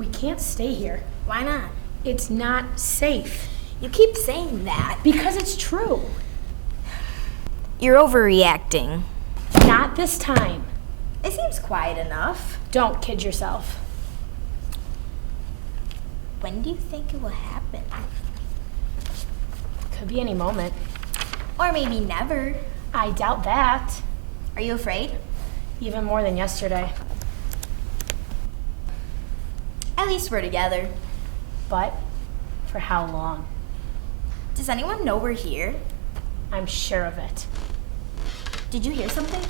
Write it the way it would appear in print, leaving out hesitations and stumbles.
We can't stay here. Why not? It's not safe. You keep saying that. Because it's true. You're overreacting. Not this time. It seems quiet enough. Don't kid yourself. When do you think it will happen? Could be any moment. Or maybe never. I doubt that. Are you afraid? Even more than yesterday. At least we're together. But for how long? Does anyone know we're here? I'm sure of it. Did you hear something?